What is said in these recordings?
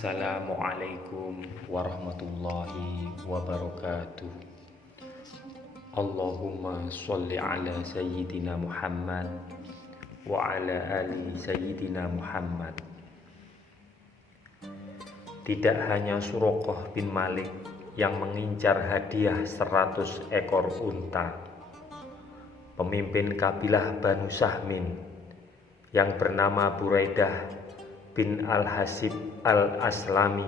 Assalamualaikum warahmatullahi wabarakatuh. Allahumma sholli ala Sayyidina Muhammad wa ala ali Sayyidina Muhammad. Tidak hanya Suraqah bin Malik yang mengincar hadiah 100 ekor unta. Pemimpin kabilah Banu Sahmin yang bernama Buraidah bin Al-Hasib Al-Aslami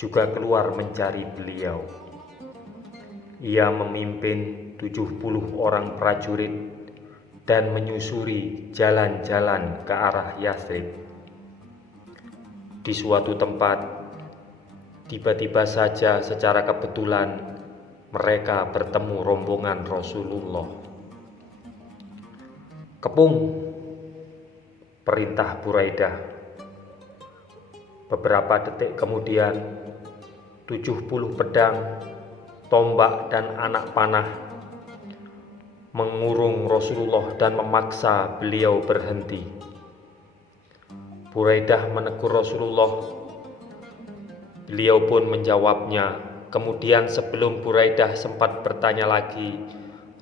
juga keluar mencari beliau. Ia memimpin 70 orang prajurit dan menyusuri jalan-jalan ke arah Yathrib. Di suatu tempat, tiba-tiba saja secara kebetulan mereka bertemu rombongan Rasulullah. "Kepung," perintah Buraidah. Beberapa detik kemudian, 70 pedang, tombak, dan anak panah mengurung Rasulullah dan memaksa beliau berhenti. Buraidah menegur Rasulullah. Beliau pun menjawabnya. Kemudian sebelum Buraidah sempat bertanya lagi,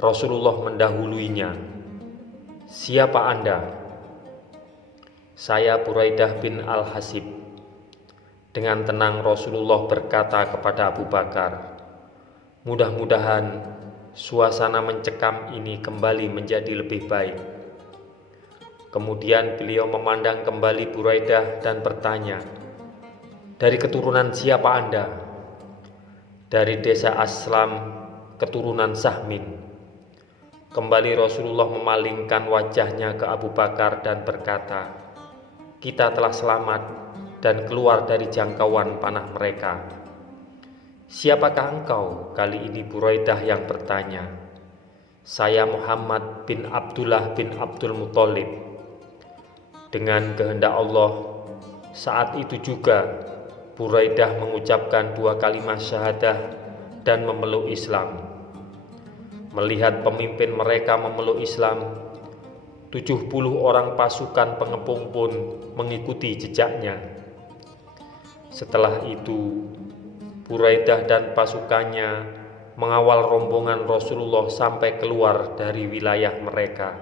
Rasulullah mendahuluinya. "Siapa Anda?" "Saya Buraidah bin Al-Hasib." Dengan tenang Rasulullah berkata kepada Abu Bakar, "Mudah-mudahan suasana mencekam ini kembali menjadi lebih baik." Kemudian beliau memandang kembali Buraidah dan bertanya, "Dari keturunan siapa Anda?" "Dari desa Aslam, keturunan Sahmin." Kembali Rasulullah memalingkan wajahnya ke Abu Bakar dan berkata, "Kita telah selamat dan keluar dari jangkauan panah mereka." "Siapakah engkau?" Kali ini Buraidah yang bertanya. "Saya Muhammad bin Abdullah bin Abdul Muthalib." Dengan kehendak Allah, saat itu juga Buraidah mengucapkan 2 kalimat syahadah dan memeluk Islam. Melihat pemimpin mereka memeluk Islam, 70 orang pasukan pengepung pun mengikuti jejaknya. Setelah itu, Buraidah dan pasukannya mengawal rombongan Rasulullah sampai keluar dari wilayah mereka.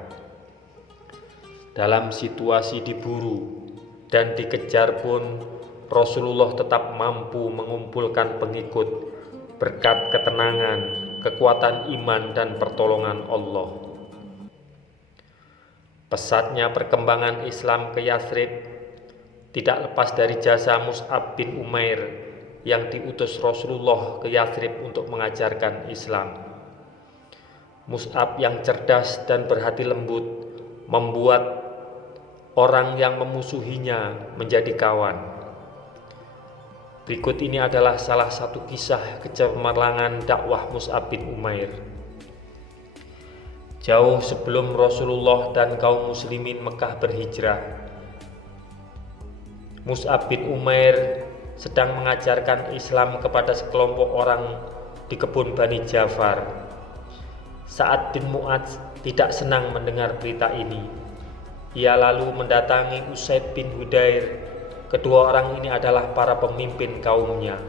Dalam situasi diburu dan dikejar pun, Rasulullah tetap mampu mengumpulkan pengikut berkat ketenangan, kekuatan iman, dan pertolongan Allah. Pesatnya perkembangan Islam ke Yathrib tidak lepas dari jasa Mus'ab bin Umair yang diutus Rasulullah ke Yathrib untuk mengajarkan Islam. Mus'ab yang cerdas dan berhati lembut membuat orang yang memusuhinya menjadi kawan. Berikut ini adalah salah satu kisah kecemerlangan dakwah Mus'ab bin Umair. Jauh sebelum Rasulullah dan kaum muslimin Mekah berhijrah, Mus'ab bin Umair sedang mengajarkan Islam kepada sekelompok orang di kebun Bani Jafar. Sa'ad bin Mu'adz tidak senang mendengar berita ini. Ia lalu mendatangi Usaid bin Hudair. Kedua orang ini adalah para pemimpin kaumnya.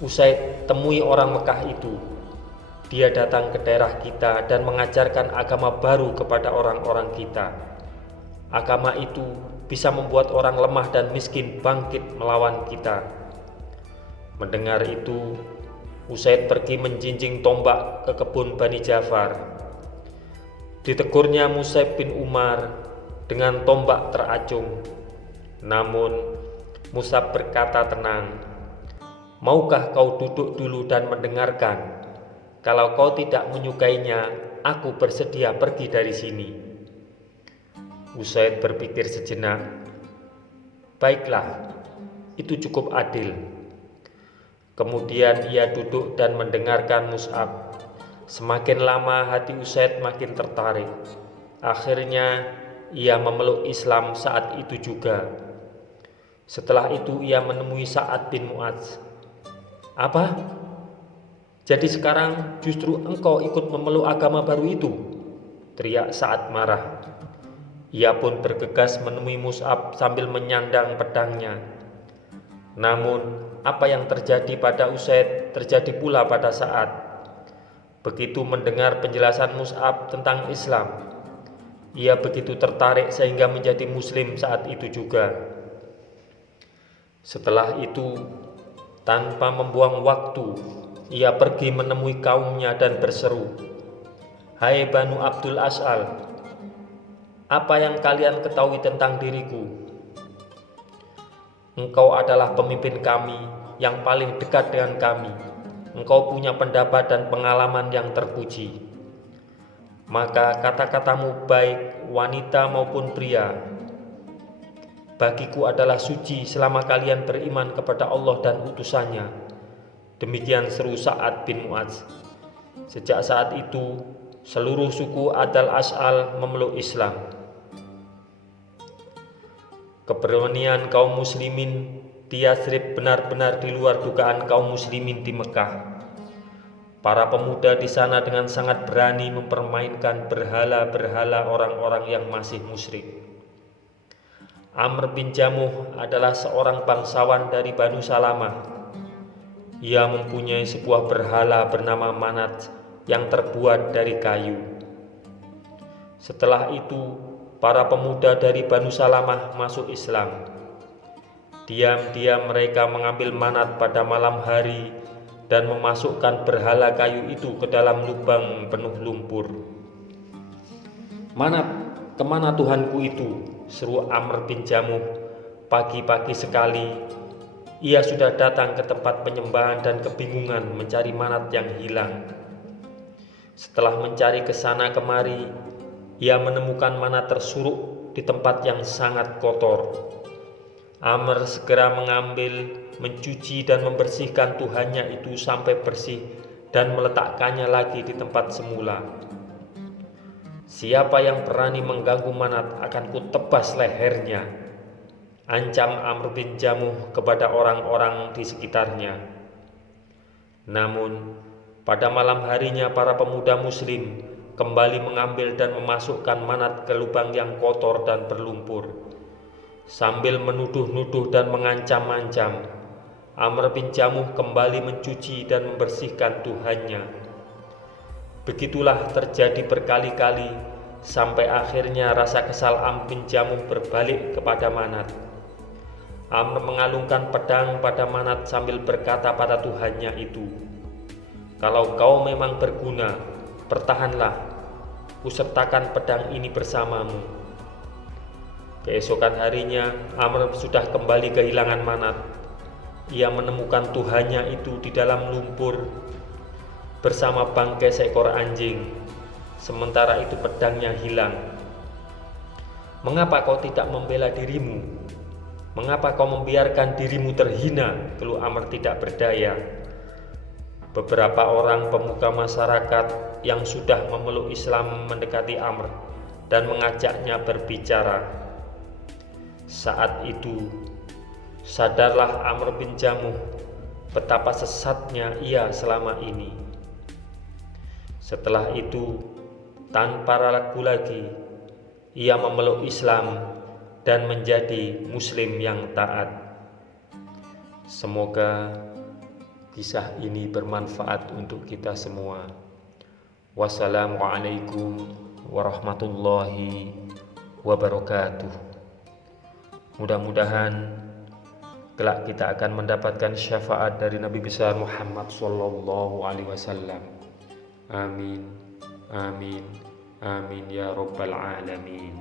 "Usaid, temui orang Mekah itu. Dia datang ke daerah kita dan mengajarkan agama baru kepada orang-orang kita. Agama itu bisa membuat orang lemah dan miskin bangkit melawan kita." Mendengar itu, Usaid pergi menjinjing tombak ke kebun Bani Jafar. Ditegurnya Mus'ab bin Umar dengan tombak teracung. Namun Mus'ab berkata tenang, "Maukah kau duduk dulu dan mendengarkan? Kalau kau tidak menyukainya, aku bersedia pergi dari sini." Usaid berpikir sejenak. "Baiklah, itu cukup adil." Kemudian ia duduk dan mendengarkan Mus'ab. Semakin lama hati Usaid makin tertarik. Akhirnya ia memeluk Islam saat itu juga. Setelah itu ia menemui Sa'ad bin Mu'adz. "Apa? Jadi sekarang justru engkau ikut memeluk agama baru itu?" teriak Sa'ad marah. Ia pun bergegas menemui Mus'ab sambil menyandang pedangnya. Namun, apa yang terjadi pada Usaid terjadi pula pada saat begitu mendengar penjelasan Mus'ab tentang Islam. Ia begitu tertarik sehingga menjadi muslim saat itu juga. Setelah itu, tanpa membuang waktu, ia pergi menemui kaumnya dan berseru, "Hai Banu Abdul As'al, apa yang kalian ketahui tentang diriku? Engkau adalah pemimpin kami yang paling dekat dengan kami. Engkau punya pendapat dan pengalaman yang terpuji. Maka kata-katamu baik wanita maupun pria bagiku adalah suci selama kalian beriman kepada Allah dan utusannya." Demikian seru Sa'ad bin Mu'adz. Sejak saat itu, seluruh suku Adal As'al memeluk Islam. Keberanian kaum muslimin di Yatsrib benar-benar di luar dugaan kaum muslimin di Mekah. Para pemuda di sana dengan sangat berani mempermainkan berhala-berhala orang-orang yang masih musyrik. Amr bin Jamuh adalah seorang bangsawan dari Banu Salamah. Ia mempunyai sebuah berhala bernama Manat yang terbuat dari kayu. Setelah itu, para pemuda dari Banu Salamah masuk Islam. Diam-diam mereka mengambil Manat pada malam hari dan memasukkan berhala kayu itu ke dalam lubang penuh lumpur. "Manat, kemana Tuhanku itu?" seru Amr bin Jamuh. Pagi-pagi sekali, ia sudah datang ke tempat penyembahan dan kebingungan mencari Manat yang hilang. Setelah mencari ke sana kemari, ia menemukan Manat tersuruk di tempat yang sangat kotor. Amr segera mengambil, mencuci dan membersihkan Tuhannya itu sampai bersih dan meletakkannya lagi di tempat semula. "Siapa yang berani mengganggu Manat akan kutebas lehernya," ancam Amr bin Jamuh kepada orang-orang di sekitarnya. Namun, pada malam harinya para pemuda muslim kembali mengambil dan memasukkan Manat ke lubang yang kotor dan berlumpur. Sambil menuduh-nuduh dan mengancam-ancam, Amr bin Jamuh kembali mencuci dan membersihkan Tuhannya. Begitulah terjadi berkali-kali sampai akhirnya rasa kesal Amr bin Jamuh berbalik kepada Manat. Amr mengalungkan pedang pada Manat sambil berkata pada Tuhannya itu, "Kalau kau memang berguna, bertahanlah, kusertakan pedang ini bersamamu." Keesokan harinya, Amr sudah kembali kehilangan Manat. Ia menemukan Tuhannya itu di dalam lumpur bersama bangkai seekor anjing. Sementara itu pedangnya hilang. "Mengapa kau tidak membela dirimu? Mengapa kau membiarkan dirimu terhina?" keluh Amr tidak berdaya. Beberapa orang pemuka masyarakat yang sudah memeluk Islam mendekati Amr dan mengajaknya berbicara. Saat itu, sadarlah Amr bin Jamuh betapa sesatnya ia selama ini. Setelah itu, tanpa ragu lagi, ia memeluk Islam dan menjadi muslim yang taat. Semoga kisah ini bermanfaat untuk kita semua. Wassalamualaikum warahmatullahi wabarakatuh. Mudah-mudahan kelak kita akan mendapatkan syafaat dari Nabi besar Muhammad sallallahu alaihi wasallam. Amin. Amin. Amin ya rabbal alamin.